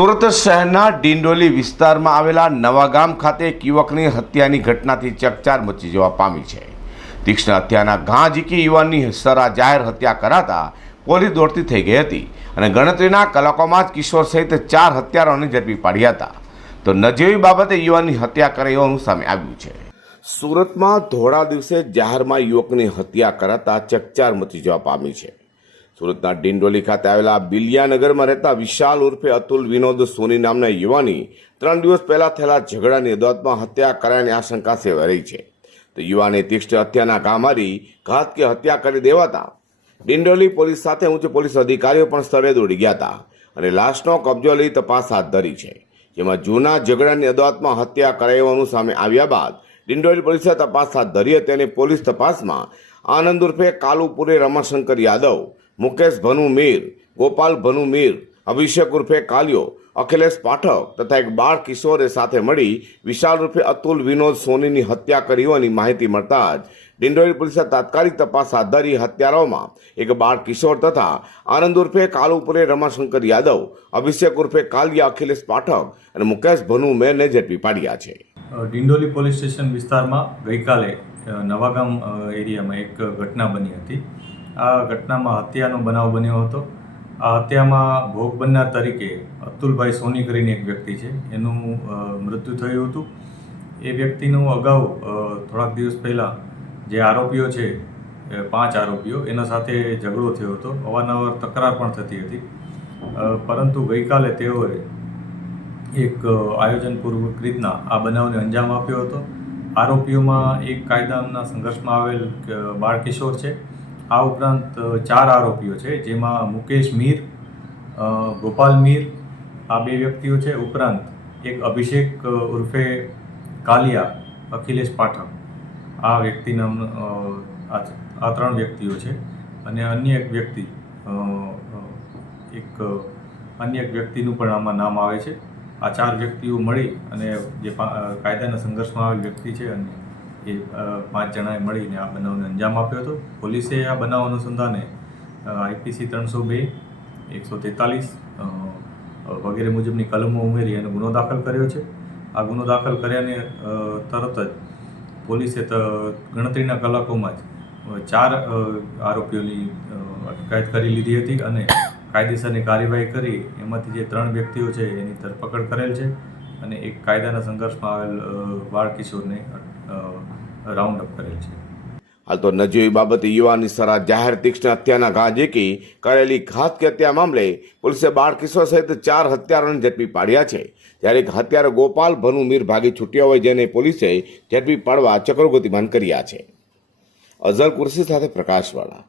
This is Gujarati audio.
સુરત શહેરના ડિંડોલી વિસ્તારમાં આવેલા નવાગામ ખાતે એક યુવકની હત્યાની ઘટનાથી ચકચાર મચી જવા પામી છે. તીક્ષ્ણ હત્યાના ઘા ઝીકી યુવાનની સરા જાહેર હત્યા કરાતા પોલીસ દોડતી થઈ ગઈ હતી અને ગણતરીના કલાકોમાં જ કિશોર સહિત ચાર હત્યારાઓને ઝડપી પાડ્યા હતા. તો નજીવી બાબતે યુવાનની હત્યા કરે હોવાનું સામે આવ્યું છે. સુરતમાં ધોળા દિવસે જાહેરમાં યુવકની હત્યા કરાતા ચકચાર મચી જવા પામી છે. સુરતના ડિંડોલી ખાતે આવેલા બિલિયાનગરમાં રહેતા વિશાલ ઉર્ફે અતુલ વિનોદ સોની નામના યુવાની ત્રણ દિવસ પહેલા થયેલા ઝઘડાની અદાલતમાં હત્યા કરાયાની આશંકા સેવાઈ રહી છે. તો યુવાને તીક્ષ્ણ હત્યાના ઘા મારી, ઘાત કે હત્યા કરી દેવાતા ડિંડોલી પોલીસ સાથે ઉચ્ચ પોલીસ અધિકારીઓ પણ સ્થળે દોડી ગયા હતા અને લાશનો કબજો લઈ તપાસ હાથ ધરી છે. જેમાં જૂના ઝઘડાની અદાલતમાં હત્યા કરાઈ સામે આવ્યા બાદ ડિંડોલી પોલીસે તપાસ હાથ ધરી હતી અને પોલીસ તપાસમાં આનંદ ઉર્ફે કાલુપુરે રમાશંકર યાદવ મુકેશ ભનુ મીર ગોપાલ ભનુ મીર અભિષેક ઉર્ફે કાલિયો, અખિલેશ પાઠક તથા એક બાળ કિશોરે સાથે મળી વિશાલ રૂપે અતુલ વિનોદ સોનીની હત્યા કરી હોવાની માહિતી મળતા જ ડિંડોરી પોલીસે તાત્કાલિક તપાસ હાથ ધરી હત્યારાઓમાં એક બાળ કિશોર તથા આનંદ ઉર્ફે કાલુપુરે રમાશંકર યાદવ, અભિષેક ઉર્ફે કાલિયા, અખિલેશ પાઠક અને મુકેશ ભનુ મેરને ઝડપી પાડ્યા છે. ડિંડોલી પોલીસ સ્ટેશન વિસ્તારમાં ગઈકાલે નવાગામ એરિયામાં એક ઘટના બની હતી. આ ઘટનામાં હત્યાનો બનાવ બન્યો હતો. આ હત્યામાં ભોગ બનનાર તરીકે અતુલભાઈ સોની કરીને એક વ્યક્તિ છે. એનું મૃત્યુ થયું હતું. એ વ્યક્તિનું અગાઉ થોડાક દિવસ પહેલાં જે આરોપીઓ છે પાંચ આરોપીઓ, એના સાથે ઝઘડો થયો હતો. અવારનવાર તકરાર પણ થતી હતી. પરંતુ ગઈકાલે તેઓએ એક આયોજનપૂર્વક રીતના આ બનાવને અંજામ આપ્યો હતો. આરોપીઓમાં એક કાયદાના સંઘર્ષમાં આવેલ બાળકિશોર છે. આ ઉપરાંત ચાર આરોપીઓ છે, જેમાં મુકેશ મીર ગોપાલ મીર, આ બે વ્યક્તિઓ છે, ઉપરાંત એક અભિષેક ઉર્ફે કાલિયા, અખિલેશ પાઠક. આ વ્યક્તિ નામ આ ત્રણ વ્યક્તિઓ છે. અને અન્ય એક વ્યક્તિ એક અન્ય એક વ્યક્તિનું પણ આમાં નામ આવે છે. આ ચાર વ્યક્તિઓ મળી અને જે કાયદાના સંઘર્ષમાં આવેલ વ્યક્તિ છે અને એ પાંચ જણાએ મળીને આ બનાવને અંજામ આપ્યો હતો. પોલીસે આ બનાવ અનુસંધાને આઈપીસી ત્રણસો બે, એકસો તેતાલીસ વગેરે મુજબની કલમો ઉમેરી અને ગુનો દાખલ કર્યો છે. આ ગુનો દાખલ કર્યાને તરત જ પોલીસે ગણતરીના કલાકોમાં જ ચાર આરોપીઓની અટકાયત કરી લીધી હતી અને કાયદેસરની કાર્યવાહી કરી. એમાંથી જે ત્રણ વ્યક્તિઓ છે, એની ધરપકડ કરેલ છે. અને એક કાયદાના સંઘર્ષમાં આવેલ બાળ કિશોરને રાઉન્ડ અપ કરેલ છે. હાલ તો નજીવી બાબતે યુવાનની સરા જાહેર તીક્ષ્ણ હત્યાના ઘા ઝીકી કરેલી ઘાત કે હત્યા મામલે પોલીસે બાળ કિશોર સહિત ચાર હત્યારાઓને ઝડપી પાડ્યા છે. જ્યારે એક હત્યારો ગોપાલ ભનુ મીર ભાગી છૂટ્યા હોય જેને પોલીસે ઝડપી પાડવા ચક્રો ગતિમાન કર્યા છે. અઝર કુર્સી સાથે પ્રકાશવાળા.